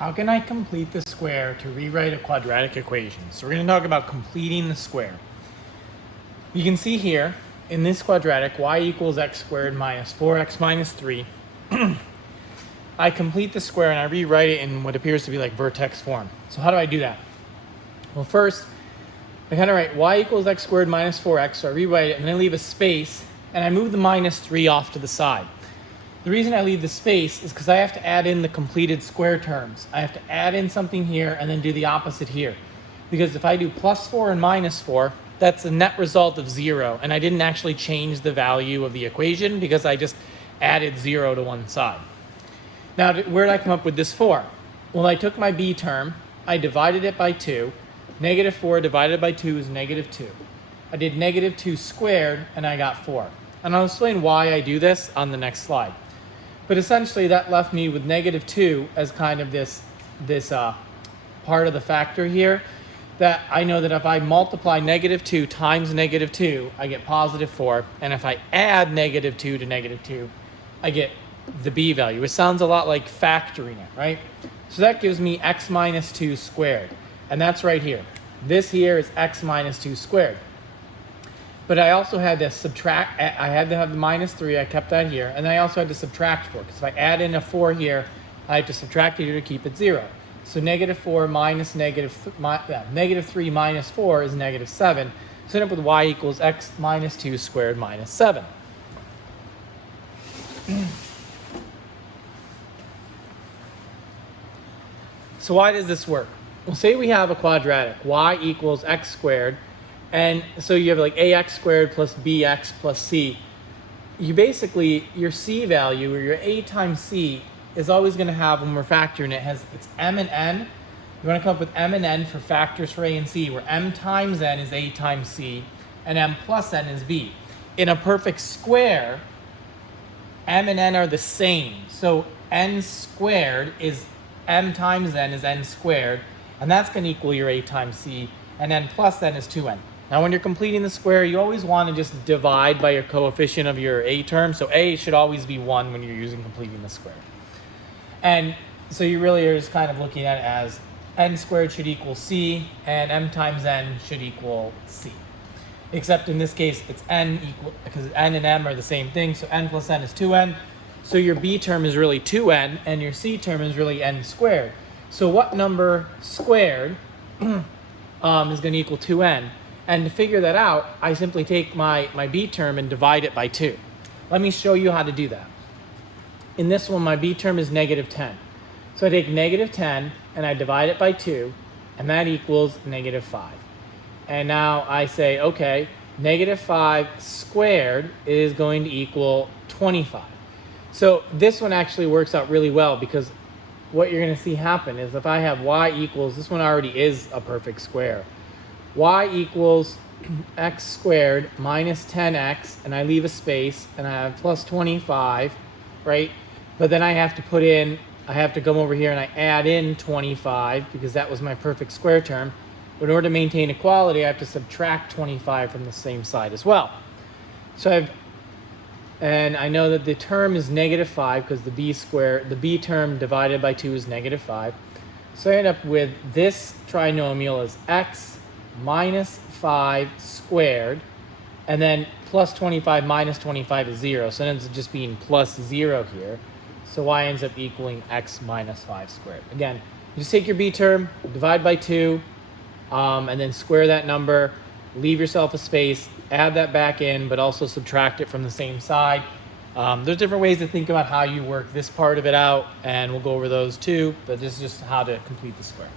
How can I complete the square to rewrite a quadratic equation? So we're going to talk about completing the square. You can see here in this quadratic, y equals x squared minus 4x minus 3. I complete the square and I rewrite it in what appears to be like vertex form. So how do I do that? Well, first, I kind of write y equals x squared minus 4x, so I rewrite it and then I leave a space and I move the minus 3 off to the side. The reason I leave the space is because I have to add in the completed square terms. I have to add in something here and then do the opposite here. Because if I do plus 4 and minus 4, that's a net result of 0. And I didn't actually change the value of the equation because I just added 0 to one side. Now, where did I come up with this 4? Well, I took my b term, I divided it by 2. Negative 4 divided by 2 is negative 2. I did negative 2 squared and I got 4. And I'll explain why I do this on the next slide. But essentially that left me with negative 2 as kind of this part of the factor here, that I know that if I multiply negative 2 times negative 2, I get positive 4. And if I add negative 2 to negative 2, I get the b value. It sounds a lot like factoring it, right? So that gives me x minus 2 squared. And that's right here. This here is x minus 2 squared. But I also had to subtract, I had to have the minus 3, I kept that here, and then I also had to subtract 4, because if I add in a 4 here, I have to subtract it here to keep it 0. So negative 4 minus negative 3 minus 4 is negative 7. So I end up with y equals x minus 2 squared minus 7. So why does this work? Well, say we have a quadratic, y equals x squared, and so you have like ax squared plus bx plus c. You basically, your c value, or your a times c, is always going to have, when we're factoring it, it's m and n. You want to come up with m and n for factors for a and c, where m times n is a times c, and m plus n is b. In a perfect square, m and n are the same. So n squared is m times n is n squared, and that's going to equal your a times c, and n plus n is 2n. Now, when you're completing the square, you always want to just divide by your coefficient of your a term. So a should always be 1 when you're using completing the square. And so you really are just kind of looking at it as n squared should equal c, and m times n should equal c. Except in this case, it's n equal, because n and m are the same thing. So n plus n is 2n. So your b term is really 2n, and your c term is really n squared. So what number squared is going to equal 2n? And to figure that out, I simply take my b term and divide it by 2. Let me show you how to do that. In this one, my b term is negative 10. So I take negative 10 and I divide it by 2, and that equals negative 5. And now I say, okay, negative 5 squared is going to equal 25. So this one actually works out really well, because what you're going to see happen is if I have y equals, this one already is a perfect square. Y equals x squared minus 10x, and I leave a space, and I have plus 25, right? But then I have to put in, I have to come over here and I add in 25, because that was my perfect square term. But in order to maintain equality, I have to subtract 25 from the same side as well. So and I know that the term is negative 5, because the b term divided by 2 is negative 5. So I end up with this trinomial as x minus 5 squared, and then plus 25 minus 25 is 0. So it ends up just being plus 0 here. So y ends up equaling x minus 5 squared. Again, you just take your b term, divide by 2, and then square that number, leave yourself a space, add that back in, but also subtract it from the same side. There's different ways to think about how you work this part of it out, and we'll go over those too, but this is just how to complete the square.